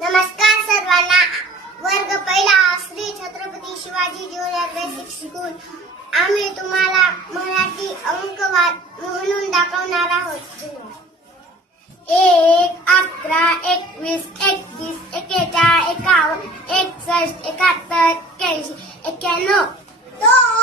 नमस्कार सर्वांना. वर्ग पहिला Shri Chhatrapati Shivaji junior basic school. आम्ही तुम्हाला मराठी अंकवाद म्हणून दाखवणार आहोत. 1, 11, 21, 31, 41, 51, 61, 71, 81, 91, 2